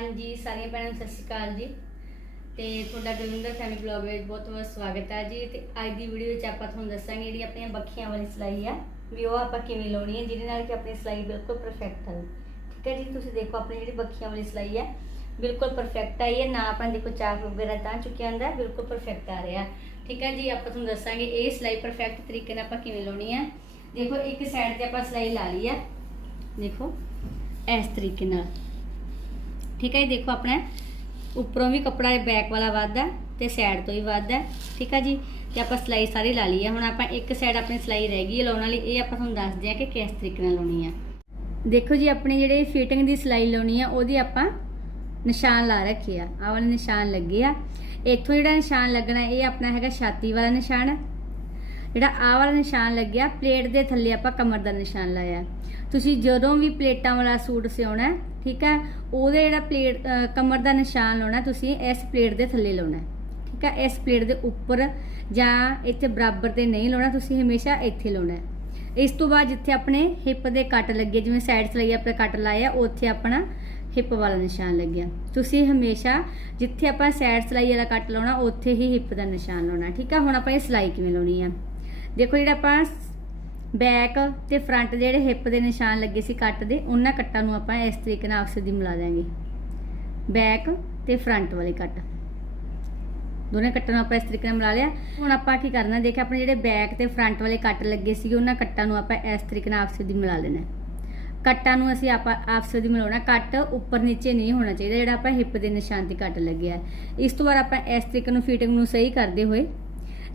ਹਾਂਜੀ, ਸਾਰੀਆਂ ਭੈਣਾਂ ਨੂੰ ਸਤਿ ਸ਼੍ਰੀ ਅਕਾਲ ਜੀ। ਤੇ ਤੁਹਾਡਾ ਦਵਿੰਦਰ ਫੈਮਿਲੀ ਬਲੌਗ ਵਿੱਚ ਬਹੁਤ ਬਹੁਤ ਸਵਾਗਤ ਹੈ ਜੀ। ਤੇ ਅੱਜ ਦੀ ਵੀਡੀਓ ਵਿੱਚ ਆਪਾਂ ਤੁਹਾਨੂੰ ਦੱਸਾਂਗੇ ਜਿਹੜੀ ਆਪਣੀਆਂ ਬੱਖੀਆਂ ਵਾਲੀ ਸਿਲਾਈ ਆ, ਵੀ ਉਹ ਆਪਾਂ ਕਿਵੇਂ ਲਾਉਣੀ ਹੈ, ਜਿਹਦੇ ਨਾਲ ਕਿ ਆਪਣੀ ਸਿਲਾਈ ਬਿਲਕੁਲ ਪਰਫੈਕਟ ਆਵੇ ਠੀਕ ਹੈ ਜੀ? ਤੁਸੀਂ ਦੇਖੋ ਆਪਣੀ ਜਿਹੜੀ ਬੱਖੀਆਂ ਵਾਲੀ ਸਿਲਾਈ ਹੈ ਬਿਲਕੁਲ ਪਰਫੈਕਟ ਆਈ ਹੈ। ਨਾ ਆਪਾਂ ਦੇਖੋ ਚਾਕ ਵਗੈਰਾ ਤਾਂ ਚੁੱਕਿਆ ਹੁੰਦਾ, ਬਿਲਕੁਲ ਪਰਫੈਕਟ ਆ ਰਿਹਾ। ਠੀਕ ਹੈ ਜੀ? ਆਪਾਂ ਤੁਹਾਨੂੰ ਦੱਸਾਂਗੇ ਇਹ ਸਿਲਾਈ ਪਰਫੈਕਟ ਤਰੀਕੇ ਨਾਲ ਆਪਾਂ ਕਿਵੇਂ ਲਾਉਣੀ ਹੈ ਦੇਖੋ ਇੱਕ ਸਾਈਡ ਤੇ ਆਪਾਂ ਸਿਲਾਈ ਲਾ ਲਈ ਆ। ਦੇਖੋ, ਇਸ ਤਰੀਕੇ ਨਾਲ। ਠੀਕ ਹੈ ਜੀ, ਦੇਖੋ ਆਪਣਾ ਉੱਪਰੋਂ ਵੀ ਕੱਪੜਾ ਬੈਕ ਵਾਲਾ ਵੱਧਦਾ ਤੇ ਸਾਈਡ ਤੋਂ ਵੀ ਵੱਧਦਾ ਠੀਕ ਹੈ ਜੀ। ਤੇ ਆਪਾਂ ਸਿਲਾਈ ਸਾਰੀ ਲਾ ਲਈ ਹੈ ਹੁਣ ਆਪਾਂ ਇੱਕ ਸਾਈਡ ਆਪਣੀ ਸਿਲਾਈ ਰਹਿ ਗਈ ਹੈ, ਲਾਉਣ ਵਾਲੀ। ਇਹ ਆਪਾਂ ਤੁਹਾਨੂੰ ਦੱਸਦੇ ਹਾਂ ਕਿ ਕਿਸ ਤਰੀਕੇ ਨਾਲ ਲਾਉਣੀ ਆ ਦੇਖੋ ਜੀ, ਆਪਣੀ ਜਿਹੜੇ ਫਿਟਿੰਗ ਦੀ ਸਿਲਾਈ ਲਾਉਣੀ ਆ ਉਹਦੀ ਆਪਾਂ ਨਿਸ਼ਾਨ ਲਾ ਰੱਖੇ ਆ। ਆਹ ਵਾਲੇ ਨਿਸ਼ਾਨ ਲੱਗੇ ਆ। ਇੱਥੋਂ ਜਿਹੜਾ ਨਿਸ਼ਾਨ ਲੱਗਣਾ, ਇਹ ਆਪਣਾ ਹੈਗਾ ਛਾਤੀ ਵਾਲਾ ਨਿਸ਼ਾਨ ਜਿਹੜਾ ਆਹ ਵਾਲਾ ਨਿਸ਼ਾਨ ਲੱਗਿਆ, ਪਲੇਟ ਦੇ ਥੱਲੇ ਆਪਾਂ ਕਮਰ ਦਾ ਨਿਸ਼ਾਨ ਲਾਇਆ ਤੁਸੀਂ ਜਦੋਂ ਵੀ ਪਲੇਟਾਂ ਵਾਲਾ ਸੂਟ ਸਿਉਣਾ ਠੀਕ ਹੈ, ਉਹਦੇ ਜਿਹੜਾ ਪਲੇਟ ਕਮਰ ਦਾ ਨਿਸ਼ਾਨ ਲਾਉਣਾ ਤੁਸੀਂ ਇਸ ਪਲੇਟ ਦੇ ਥੱਲੇ ਲਾਉਣਾ ਠੀਕ ਹੈ, ਇਸ ਪਲੇਟ ਦੇ ਉੱਪਰ ਜਾਂ ਇੱਥੇ ਬਰਾਬਰ ਤੇ ਨਹੀਂ ਲਾਉਣਾ, ਤੁਸੀਂ ਹਮੇਸ਼ਾ ਇੱਥੇ ਲਾਉਣਾ ਇਸ ਤੋਂ ਬਾਅਦ ਜਿੱਥੇ ਆਪਣੇ ਹਿੱਪ ਦੇ ਕੱਟ ਲੱਗੇ, ਜਿਵੇਂ ਸਾਈਡ ਸਲਾਈ ਆਪਾਂ ਕੱਟ ਲਾਇਆ, ਉੱਥੇ ਆਪਣਾ ਹਿੱਪ ਵਾਲਾ ਨਿਸ਼ਾਨ ਲੱਗਿਆ। ਤੁਸੀਂ ਹਮੇਸ਼ਾ ਜਿੱਥੇ ਆਪਾਂ ਸਾਈਡ ਸਲਾਈ ਵਾਲਾ ਕੱਟ ਲਾਉਣਾ, ਉੱਥੇ ਹੀ ਹਿੱਪ ਦਾ ਨਿਸ਼ਾਨ ਲਾਉਣਾ ਠੀਕ ਹੈ, ਹੁਣ ਆਪਾਂ ਇਹ ਸਲਾਈ ਕਿਵੇਂ ਲਾਉਣੀ ਆ ਦੇਖੋ ਜਿਹੜਾ ਆਪਾਂ ਬੈਕ ਤੇ ਫਰੰਟ ਦੇ ਜਿਹੜੇ ਹਿੱਪ ਦੇ ਨਿਸ਼ਾਨ ਲੱਗੇ ਸੀ ਕੱਟ ਦੇ, ਉਹਨਾਂ ਕੱਟਾਂ ਨੂੰ ਆਪਾਂ ਇਸ ਤਰੀਕੇ ਨਾਲ ਆਪਸ ਦੀ ਮਿਲਾ ਦਾਂਗੇ ਬੈਕ ਤੇ ਫਰੰਟ ਵਾਲੇ ਕੱਟ। ਦੋਨੇ ਕੱਟਾਂ ਨੂੰ ਆਪਾਂ ਇਸ ਤਰੀਕੇ ਨਾਲ ਮਿਲਾ ਲਿਆ। ਹੁਣ ਆਪਾਂ ਕੀ ਕਰਨਾ ਦੇਖਿਆ ਆਪਣੇ ਜਿਹੜੇ ਬੈਕ ਤੇ ਫਰੰਟ ਵਾਲੇ ਕੱਟ ਲੱਗੇ ਸੀਗੇ, ਉਹਨਾਂ ਕੱਟਾਂ ਨੂੰ ਆਪਾਂ ਇਸ ਤਰੀਕੇ ਨਾਲ ਆਪਸ ਦੀ ਮਿਲਾ ਲੈਣਾ। ਕੱਟਾਂ ਨੂੰ ਅਸੀਂ ਆਪਾਂ ਆਪਸ ਦੀ ਮਿਲਾਉਣਾ, ਕੱਟ ਉੱਪਰ ਨੀਚੇ ਨਹੀਂ ਹੋਣਾ ਚਾਹੀਦਾ, ਜਿਹੜਾ ਆਪਾਂ ਹਿੱਪ ਦੇ ਨਿਸ਼ਾਨ ਤੇ ਕੱਟ ਲੱਗਿਆ। ਹੈ। ਇਸ ਤੋਂ ਬਾਅਦ ਆਪਾਂ ਇਸ ਤਰੀਕੇ ਨੂੰ ਫਿਟਿੰਗ ਨੂੰ ਸਹੀ ਕਰਦੇ ਹੋਏ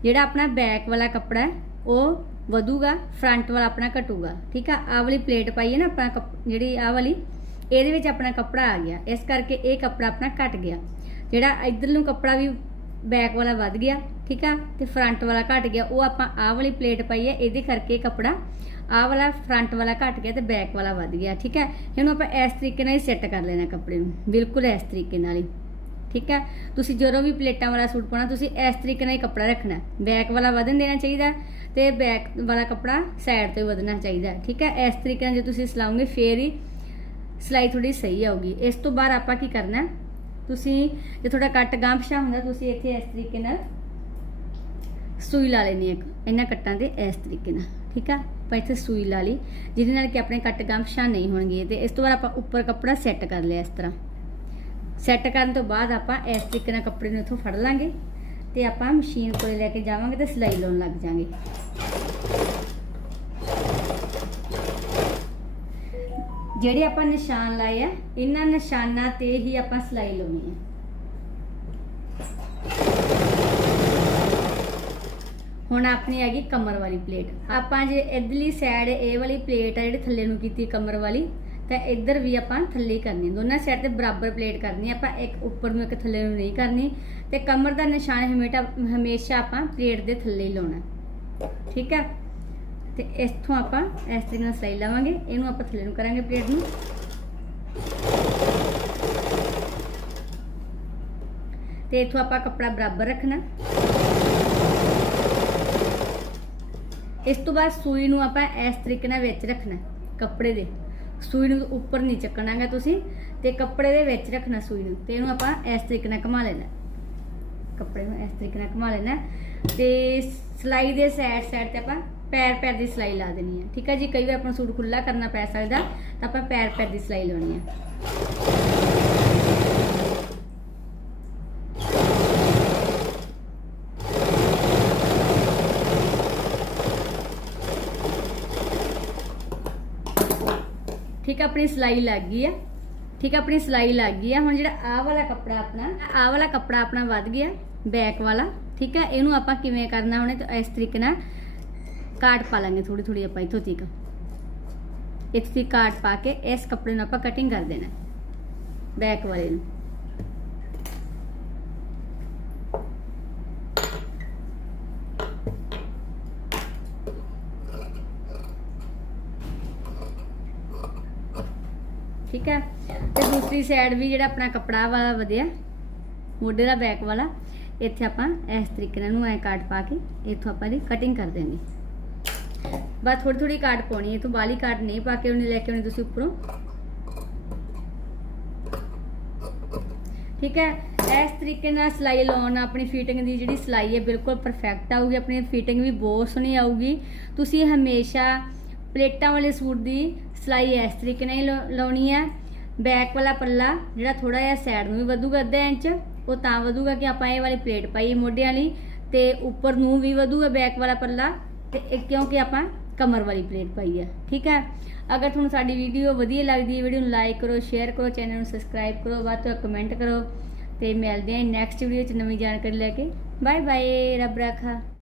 ਜਿਹੜਾ ਆਪਣਾ ਬੈਕ ਵਾਲਾ ਕੱਪੜਾ ਹੈ, ਉਹ ਵਧੂਗਾ ਫਰੰਟ ਵਾਲਾ ਆਪਣਾ ਘਟੂਗਾ। ਠੀਕ ਆ? ਆਹ ਵਾਲੀ ਪਲੇਟ ਪਾਈ ਹੈ ਨਾ ਆਪਣਾ ਕੱਪ- ਜਿਹੜੀ ਆਹ ਵਾਲੀ, ਇਹਦੇ ਵਿੱਚ ਆਪਣਾ ਕੱਪੜਾ ਆ ਗਿਆ। ਇਸ ਕਰਕੇ ਇਹ ਕੱਪੜਾ ਆਪਣਾ ਘਟ ਗਿਆ। ਜਿਹੜਾ ਇਧਰ ਨੂੰ ਕੱਪੜਾ ਵੀ ਬੈਕ ਵਾਲਾ ਵੱਧ ਗਿਆ, ਠੀਕ ਆ? ਤੇ ਫਰੰਟ ਵਾਲਾ ਘਟ ਗਿਆ। ਉਹ ਆਪਾਂ ਆਹ ਵਾਲੀ ਪਲੇਟ ਪਾਈ ਹੈ, ਇਹਦੇ ਕਰਕੇ ਕੱਪੜਾ ਆਹ ਵਾਲਾ ਫਰੰਟ ਵਾਲਾ ਘਟ ਗਿਆ ਤੇ ਬੈਕ ਵਾਲਾ ਵੱਧ ਗਿਆ, ਠੀਕ ਹੈ ਇਹਨੂੰ ਆਪਾਂ ਇਸ ਤਰੀਕੇ ਨਾਲ ਹੀ ਸੈੱਟ ਕਰ ਲੈਣਾ ਕੱਪੜੇ ਨੂੰ। ਬਿਲਕੁਲ ਇਸ ਤਰੀਕੇ ਨਾਲ ਹੀ। ਠੀਕ ਹੈ? ਤੁਸੀਂ ਜਦੋਂ ਵੀ ਪਲੇਟਾਂ ਵਾਲਾ ਸੂਟ ਪਾਉਣਾ, ਤੁਸੀਂ ਇਸ ਤਰੀਕੇ ਨਾਲ ਹੀ ਕੱਪੜਾ ਰੱਖਣਾ। ਬੈਕ ਵਾਲਾ ਵਧਣ ਦੇਣਾ ਚਾਹੀਦਾ ਤੇ ਬੈਕ ਵਾਲਾ ਕੱਪੜਾ ਸਾਈਡ ਤੋਂ ਹੀ ਵਧਣਾ ਚਾਹੀਦਾ, ਠੀਕ ਹੈ? ਇਸ ਤਰੀਕੇ ਨਾਲ ਜੇ ਤੁਸੀਂ ਸਿਲਾਓਗੇ, ਫੇਰ ਹੀ ਸਿਲਾਈ ਥੋੜੀ ਸਹੀ ਆਉਗੀ ਇਸ ਤੋਂ ਬਾਅਦ ਆਪਾਂ ਕੀ ਕਰਨਾ? ਤੁਸੀਂ ਜੇ ਤੁਹਾਡਾ ਕੱਟ ਗਾਂਪਸ਼ਾ ਹੁੰਦਾ, ਤੁਸੀਂ ਇੱਥੇ ਇਸ ਤਰੀਕੇ ਨਾਲ ਸੂਈ ਲਾ ਲੈਣੀ ਇੱਕ ਇਹਨਾਂ ਕੱਟਾਂ ਦੇ ਇਸ ਤਰੀਕੇ ਨਾਲ, ਠੀਕ ਆ ਆਪਾਂ ਇੱਥੇ ਸੂਈ ਲਾ ਲਈ, ਜਿਹਦੇ ਨਾਲ ਕਿ ਆਪਣੇ ਕੱਟ ਗਾਂਪਸ਼ਾ ਨਹੀਂ ਹੋਣਗੇ। ਤੇ ਇਸ ਤੋਂ ਬਾਅਦ ਆਪਾਂ ਉੱਪਰ ਕੱਪੜਾ ਸੈੱਟ ਕਰ ਲਿਆ ਇਸ ਤਰ੍ਹਾਂ। ਸੈੱਟ ਕਰਨ ਤੋਂ ਬਾਅਦ ਆਪਾਂ ਇਸ ਤਰੀਕੇ ਨਾਲ ਕੱਪੜੇ ਨੂੰ ਇੱਥੋਂ ਫੜ ਲਾਂਗੇ ਤੇ ਆਪਾਂ ਮਸ਼ੀਨ ਕੋਲੇ ਲੈ ਕੇ ਜਾਵਾਂਗੇ ਤੇ ਸਿਲਾਈ ਲਾਉਣ ਲੱਗ ਜਾਾਂਗੇ। ਜਿਹੜੇ ਆਪਾਂ ਨਿਸ਼ਾਨ ਲਾਏ ਆ, ਇਹਨਾਂ ਨਿਸ਼ਾਨਾਂ ਤੇ ਹੀ ਆਪਾਂ ਸਿਲਾਈ ਲਾਉਣੀ ਹੈ ਹੁਣ ਆਪਣੀ ਹੈਗੀ ਕਮਰ ਵਾਲੀ ਪਲੇਟ। ਆਪਾਂ ਜੇ ਇਧਰਲੀ ਸਾਈਡ ਇਹ ਵਾਲੀ ਪਲੇਟ ਆ ਜਿਹੜੀ ਥੱਲੇ ਨੂੰ ਕੀਤੀ ਕਮਰ ਵਾਲੀ ਤਾਂ ਇੱਧਰ ਵੀ ਆਪਾਂ ਥੱਲੇ ਕਰਨੀ ਦੋਨਾਂ ਸਾਈਡ ਤੇ ਬਰਾਬਰ ਪਲੇਟ ਕਰਨੀ ਹੈ। ਆਪਾਂ ਇੱਕ ਉੱਪਰ ਨੂੰ ਇੱਕ ਥੱਲੇ ਨੂੰ ਨਹੀਂ ਕਰਨੀ। ਤੇ ਕਮਰ ਦਾ ਨਿਸ਼ਾਨ ਹਮੇਸ਼ਾ ਹਮੇਸ਼ਾ ਆਪਾਂ ਪਲੇਟ ਦੇ ਥੱਲੇ ਹੀ ਲਾਉਣਾ ਠੀਕ ਹੈ? ਤੇ ਇੱਥੋਂ ਆਪਾਂ ਇਸ ਤਰੀਕੇ ਨਾਲ ਸਲਾਈ ਲਾਵਾਂਗੇ। ਇਹਨੂੰ ਆਪਾਂ ਥੱਲੇ ਨੂੰ ਕਰਾਂਗੇ ਪਲੇਟ ਨੂੰ। ਤੇ ਇੱਥੋਂ ਆਪਾਂ ਕੱਪੜਾ ਬਰਾਬਰ ਰੱਖਣਾ। ਇਸ ਤੋਂ ਬਾਅਦ ਸੂਈ ਨੂੰ ਆਪਾਂ ਇਸ ਤਰੀਕੇ ਨਾਲ ਵਿੱਚ ਰੱਖਣਾ ਕੱਪੜੇ ਦੇ। ਸੂਈ ਨੂੰ ਉੱਪਰ ਨਹੀਂ ਚੱਕਣਾਗਾ ਤੁਸੀਂ ਤੇ ਕੱਪੜੇ ਦੇ ਵਿੱਚ ਰੱਖਣਾ ਸੂਈ ਨੂੰ ਤੇ ਇਹਨੂੰ ਆਪਾਂ ਇਸ ਤਰੀਕੇ ਨਾਲ ਘੁਮਾ ਲੈਣਾ ਕੱਪੜੇ ਨੂੰ ਇਸ ਤਰੀਕੇ ਨਾਲ ਘੁਮਾ ਲੈਣਾ ਤੇ ਸਲਾਈ ਦੇ ਸਾਈਡ ਸਾਈਡ ਤੇ ਆਪਾਂ ਪੈਰ ਪੈਰ ਦੀ ਸਲਾਈ ਲਾ ਦੇਣੀ ਹੈ। ਠੀਕ ਹੈ ਜੀ? ਕਈ ਵਾਰ ਆਪਣਾ ਸੂਟ ਖੁੱਲਾ ਕਰਨਾ ਪੈ ਸਕਦਾ ਤਾਂ ਆਪਾਂ ਪੈਰ ਪੈਰ ਦੀ ਸਲਾਈ ਲਾਉਣੀ ਹੈ। ਠੀਕ ਆ, ਆਪਣੀ ਸਿਲਾਈ ਲੱਗ ਗਈ ਆ। ਠੀਕ ਆ, ਆਪਣੀ ਸਿਲਾਈ ਲੱਗ ਗਈ ਆ। ਹੁਣ ਜਿਹੜਾ ਆਹ ਵਾਲਾ ਕੱਪੜਾ ਆਪਣਾ, ਆਹ ਵਾਲਾ ਕੱਪੜਾ ਆਪਣਾ ਵੱਧ ਗਿਆ, ਬੈਕ ਵਾਲਾ। ਠੀਕ ਆ, ਇਹਨੂੰ ਆਪਾਂ ਕਿਵੇਂ ਕਰਨਾ ਉਹਨੇ ਤਾਂ ਇਸ ਤਰੀਕੇ ਨਾਲ ਕਾਟ ਪਾ ਲਾਂਗੇ ਥੋੜੀ ਥੋੜੀ ਆਪਾਂ ਇੱਥੋਂ ਤੱਕ। ਇੱਥੇ ਤੱਕ ਕਾਟ ਪਾ ਕੇ ਇਸ ਕੱਪੜੇ ਨੂੰ ਆਪਾਂ ਕਟਿੰਗ ਕਰ ਦੇਣਾ, ਬੈਕ ਵਾਲੇ ਨੂੰ। ਠੀਕ ਹੈ? ਤੇ ਦੂਸਰੀ ਸਾਈਡ ਵੀ ਜਿਹੜਾ ਆਪਣਾ ਕਪੜਾ ਵਾਲਾ ਵਧਿਆ, ਮੋਢੇ ਦਾ ਬੈਕ ਵਾਲਾ, ਇੱਥੇ ਆਪਾਂ ਇਸ ਤਰੀਕੇ ਨਾਲ ਨੂੰ ਐ ਕਾਟ ਪਾ ਕੇ ਇੱਥੋਂ ਆਪਾਂ ਦੀ ਕਟਿੰਗ ਕਰ ਦੇਣੀ ਬਸ ਥੋੜੀ ਥੋੜੀ ਕਾਟ ਪਾਉਣੀ ਹੈ ਤੋਂ ਬਾਲੀ ਕਾਟ ਨਹੀਂ ਪਾ ਕੇ ਉਹਨੇ ਲੈ ਕੇ ਆਉਣੀ ਤੁਸੀਂ ਉੱਪਰੋਂ। ਠੀਕ ਹੈ? ਇਸ ਤਰੀਕੇ ਨਾਲ ਸਿਲਾਈ ਲਾਉਣ ਨਾਲ ਆਪਣੀ ਫਿਟਿੰਗ ਦੀ ਜਿਹੜੀ ਸਿਲਾਈ ਹੈ ਬਿਲਕੁਲ ਪਰਫੈਕਟ ਆਊਗੀ, ਆਪਣੀ ਫਿਟਿੰਗ ਵੀ ਬਹੁਤ ਸੋਹਣੀ ਆਊਗੀ। ਤੁਸੀਂ ਹਮੇਸ਼ਾ ਪਲੇਟਾਂ ਵਾਲੇ ਸੂਟ ਦੀ ਸਿਲਾਈ ਇਸ ਤਰੀਕੇ ਨਾਲ ਹੀ ਲਾਉਣੀ ਹੈ। ਬੈਕ ਵਾਲਾ ਪੱਲਾ ਜਿਹੜਾ ਥੋੜਾ ਜਿਹਾ ਸਾਈਡ ਨੂੰ ਵੀ ਵਧੂਗਾ ਅੱਧਾ ਇੰਚ, ਉਹ ਤਾਂ ਵਧੂਗਾ ਕਿ ਆਪਾਂ ਇਹ ਵਾਲੀ ਪਲੇਟ ਪਾਈ ਮੋਢਿਆਂ ਵਾਲੀ ਤੇ ਉੱਪਰ ਨੂੰ ਵੀ ਵਧੂਗਾ ਬੈਕ ਵਾਲਾ ਪੱਲਾ ਤੇ ਇਹ ਕਿਉਂਕਿ ਆਪਾਂ ਕਮਰ ਵਾਲੀ ਪਲੇਟ ਪਾਈ ਹੈ, ਠੀਕ ਹੈ? ਅਗਰ ਤੁਹਾਨੂੰ ਸਾਡੀ ਵੀਡੀਓ ਵਧੀਆ ਲੱਗਦੀ ਹੈ ਵੀਡੀਓ ਨੂੰ ਲਾਈਕ ਕਰੋ ਸ਼ੇਅਰ ਕਰੋ ਚੈਨਲ ਨੂੰ ਸਬਸਕ੍ਰਾਈਬ ਕਰੋ, ਵੱਧ ਤੋਂ ਵੱਧ ਕਮੈਂਟ ਕਰੋ ਤੇ ਮਿਲਦੇ ਹਾਂ ਨੈਕਸਟ ਵੀਡੀਓ 'ਚ ਨਵੀਂ ਜਾਣਕਾਰੀ ਲੈ ਕੇ। ਬਾਏ ਬਾਏ ਰੱਬ ਰਾਖਾ।